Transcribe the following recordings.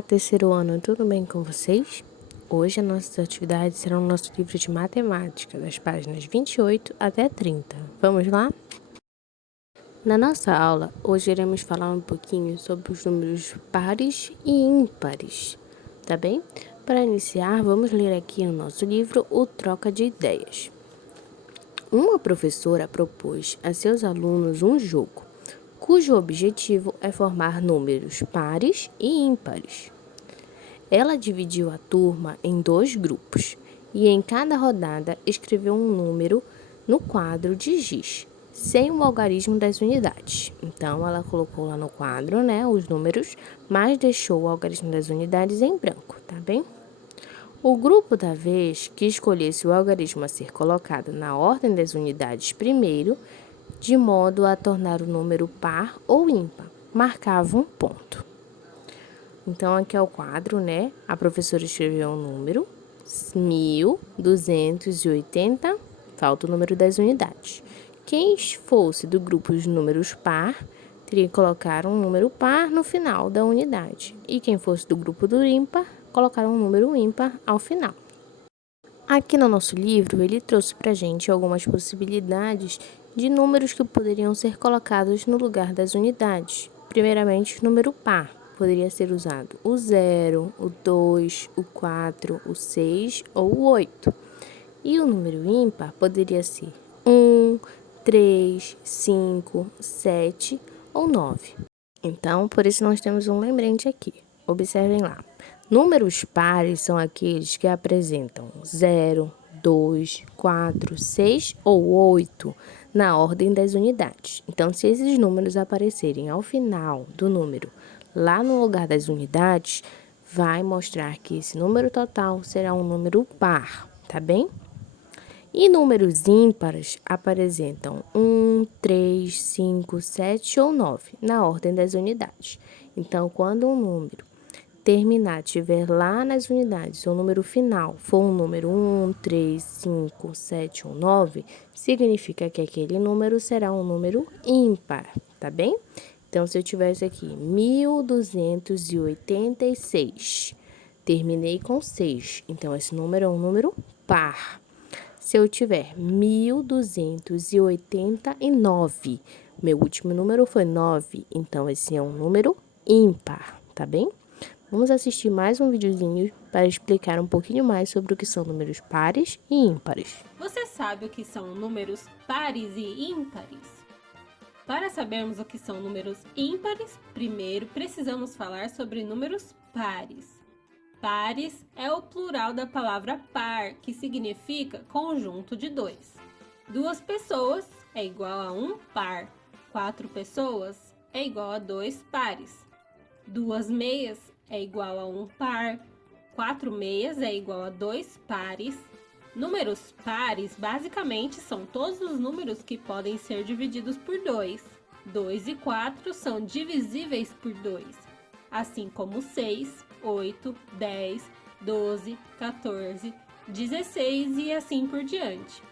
Olá, terceiro ano, tudo bem com vocês? Hoje as nossas atividades serão no nosso livro de matemática, das páginas 28 até 30. Vamos lá? Na nossa aula, hoje iremos falar um pouquinho sobre os números pares e ímpares, tá bem? Para iniciar, vamos ler aqui no nosso livro o Troca de Ideias. Uma professora propôs a seus alunos um jogo, cujo objetivo é formar números pares e ímpares. Ela dividiu a turma em 2 grupos e em cada rodada escreveu um número no quadro de giz, sem o algarismo das unidades. Então, ela colocou lá no quadro, os números, mas deixou o algarismo das unidades em branco, tá bem? O grupo da vez que escolhesse o algarismo a ser colocado na ordem das unidades primeiro, de modo a tornar o número par ou ímpar, marcava um ponto. Então, aqui é o quadro, A professora escreveu um número, 1280, falta o número das unidades. Quem fosse do grupo de números par, teria que colocar um número par no final da unidade. E quem fosse do grupo do ímpar, colocar um número ímpar ao final. Aqui no nosso livro, ele trouxe para a gente algumas possibilidades de números que poderiam ser colocados no lugar das unidades. Primeiramente, o número par. Poderia ser usado o 0, o 2, o 4, o 6 ou o 8. E o número ímpar poderia ser 1, 3, 5, 7 ou 9. Então, por isso nós temos um lembrete aqui. Observem lá. Números pares são aqueles que apresentam 0, 2, 4, 6 ou 8 na ordem das unidades. Então, se esses números aparecerem ao final do número lá no lugar das unidades, vai mostrar que esse número total será um número par, tá bem? E números ímpares apresentam 1, 3, 5, 7 ou 9 na ordem das unidades. Então, quando um número terminar, tiver lá nas unidades, o número final for um número 1, 3, 5, 7 ou 9, significa que aquele número será um número ímpar, tá bem? Então, se eu tivesse aqui 1286, terminei com 6, então esse número é um número par. Se eu tiver 1289, meu último número foi 9, então esse é um número ímpar, tá bem? Vamos assistir mais um videozinho para explicar um pouquinho mais sobre o que são números pares e ímpares. Você sabe o que são números pares e ímpares? Para sabermos o que são números ímpares, primeiro precisamos falar sobre números pares. Pares é o plural da palavra par, que significa conjunto de 2. 2 pessoas é igual a um par. 4 pessoas é igual a 2 pares. 2 meias é igual a um par. 4 meias é igual a 2 pares. Números pares, basicamente, são todos os números que podem ser divididos por 2. 2 e 4 são divisíveis por 2, assim como 6, 8, 10, 12, 14, 16 e assim por diante.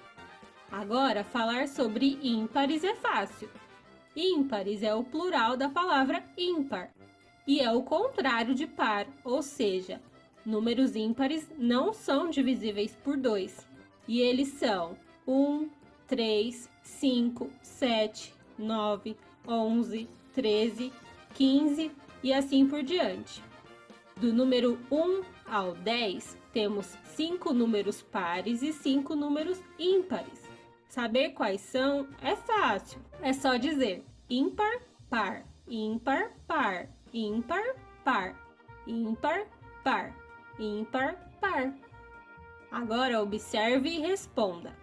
Agora, falar sobre ímpares é fácil. Ímpares é o plural da palavra ímpar e é o contrário de par, ou seja, números ímpares não são divisíveis por 2, e eles são 1, 3, 5, 7, 9, 11, 13, 15 e assim por diante. Do número 1 ao 10, temos 5 números pares e 5 números ímpares. Saber quais são é fácil, é só dizer ímpar, par, ímpar, par, ímpar, par, ímpar, par, ímpar, par. Agora observe e responda.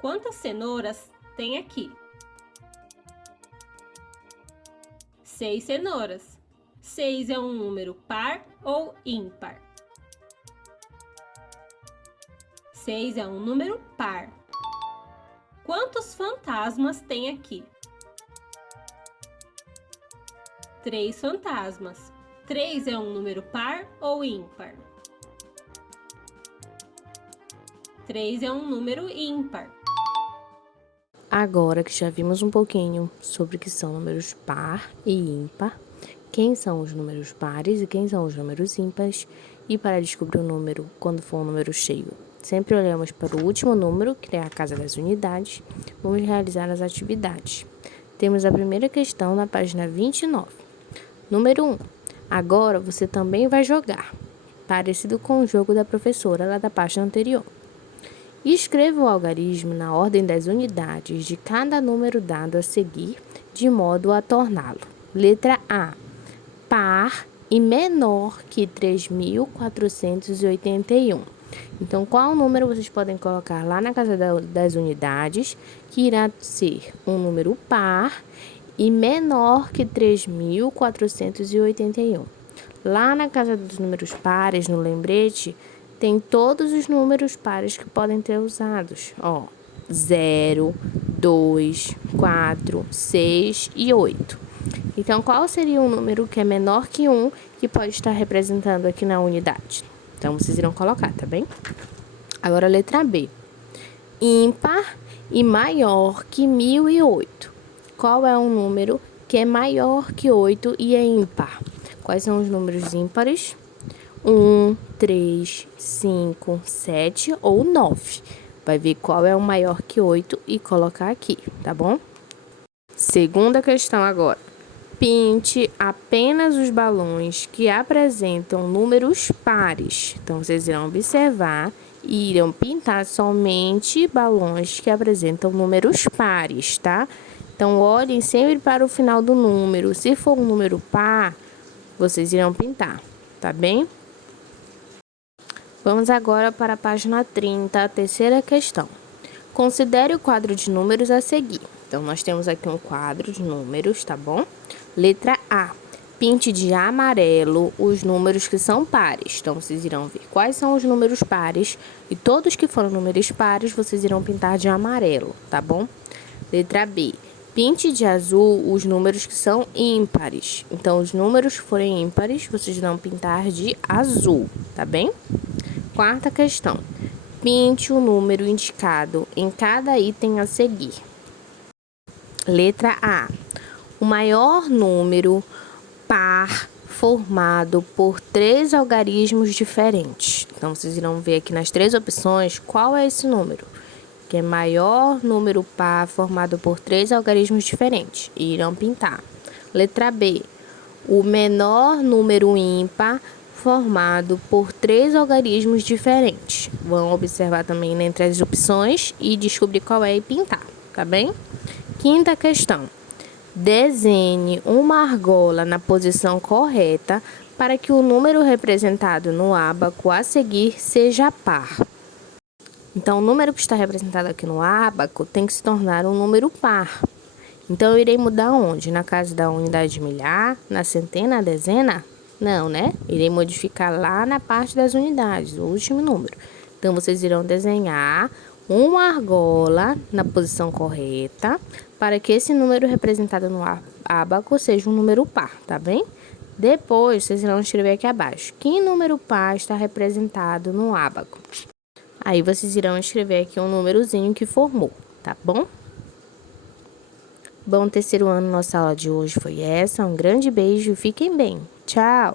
Quantas cenouras tem aqui? 6 cenouras. 6 é um número par ou ímpar? 6 é um número par. Quantos fantasmas tem aqui? 3 fantasmas. 3 é um número par ou ímpar? 3 é um número ímpar. Agora que já vimos um pouquinho sobre o que são números par e ímpar, quem são os números pares e quem são os números ímpares. E para descobrir o número, quando for um número cheio, sempre olhamos para o último número, que é a casa das unidades. Vamos realizar as atividades. Temos a primeira questão na página 29. Número 1. Agora você também vai jogar, parecido com o jogo da professora lá da página anterior. Escreva o algarismo na ordem das unidades de cada número dado a seguir, de modo a torná-lo. Letra A. Par e menor que 3.481. Então, qual número vocês podem colocar lá na casa das unidades, que irá ser um número par e menor que 3.481? Lá na casa dos números pares, no lembrete, tem todos os números pares que podem ter usados. 0, 2, 4, 6 e 8. Então, qual seria um número que é menor que 1 que pode estar representando aqui na unidade? Então, vocês irão colocar, tá bem? Agora, letra B. Ímpar e maior que 1.008. Qual é um número que é maior que 8 e é ímpar? Quais são os números ímpares? 1, 3, 5, 7 ou 9. Vai ver qual é o maior que 8 e colocar aqui, tá bom? Segunda questão agora. Pinte apenas os balões que apresentam números pares. Então, vocês irão observar e irão pintar somente balões que apresentam números pares, tá? Então, olhem sempre para o final do número. Se for um número par, vocês irão pintar, tá bem? Vamos agora para a página 30, a terceira questão. Considere o quadro de números a seguir. Então, nós temos aqui um quadro de números, tá bom? Letra A. Pinte de amarelo os números que são pares. Então, vocês irão ver quais são os números pares. E todos que foram números pares, vocês irão pintar de amarelo, tá bom? Letra B. Pinte de azul os números que são ímpares. Então, os números que forem ímpares, vocês irão pintar de azul, tá bem? Quarta questão. Pinte o número indicado em cada item a seguir. Letra A. O maior número par formado por 3 algarismos diferentes. Então, vocês irão ver aqui nas 3 opções qual é esse número, que é maior número par formado por 3 algarismos diferentes. E irão pintar. Letra B. O menor número ímpar formado por 3 algarismos diferentes. Vão observar também entre as opções e descobrir qual é e pintar, tá bem? Quinta questão. Desenhe uma argola na posição correta para que o número representado no ábaco a seguir seja par. Então, o número que está representado aqui no ábaco tem que se tornar um número par. Então, eu irei mudar onde? Na casa da unidade de milhar? Na centena, na dezena? Não, né? Irei modificar lá na parte das unidades, o último número. Então, vocês irão desenhar uma argola na posição correta para que esse número representado no ábaco seja um número par, tá bem? Depois, vocês irão escrever aqui abaixo. Que número par está representado no ábaco? Aí, vocês irão escrever aqui um númerozinho que formou, tá bom? Bom, terceiro ano, nossa aula de hoje foi essa. Um grande beijo e fiquem bem. Tchau!